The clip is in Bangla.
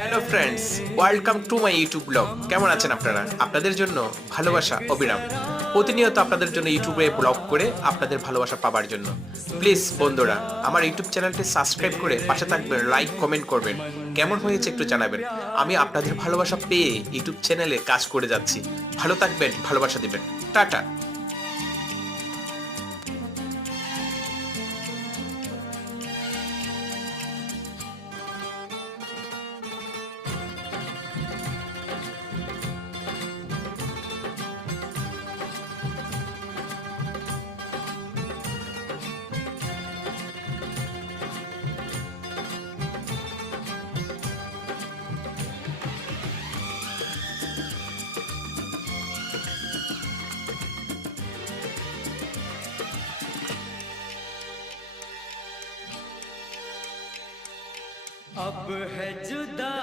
Hello friends, welcome to my YouTube blog. কেমন আছেন আপনারা? আপনাদের জন্য ভালোবাসা অবিরাম। প্রতিনিয়ত আপনাদের জন্য ইউটিউবে ব্লগ করে আপনাদের ভালোবাসা পাবার জন্য প্লিজ বন্ধুরা আমার ইউটিউব চ্যানেলটি সাবস্ক্রাইব করে পাশে থাকবেন, লাইক কমেন্ট করবেন। কেমন হয়েছে একটু জানাবেন। আমি আপনাদের ভালোবাসা পেয়ে ইউটিউব চ্যানেলে কাজ করে যাচ্ছি। ভালো থাকবেন, ভালোবাসা দিবেন। টাটা। अब है जुदा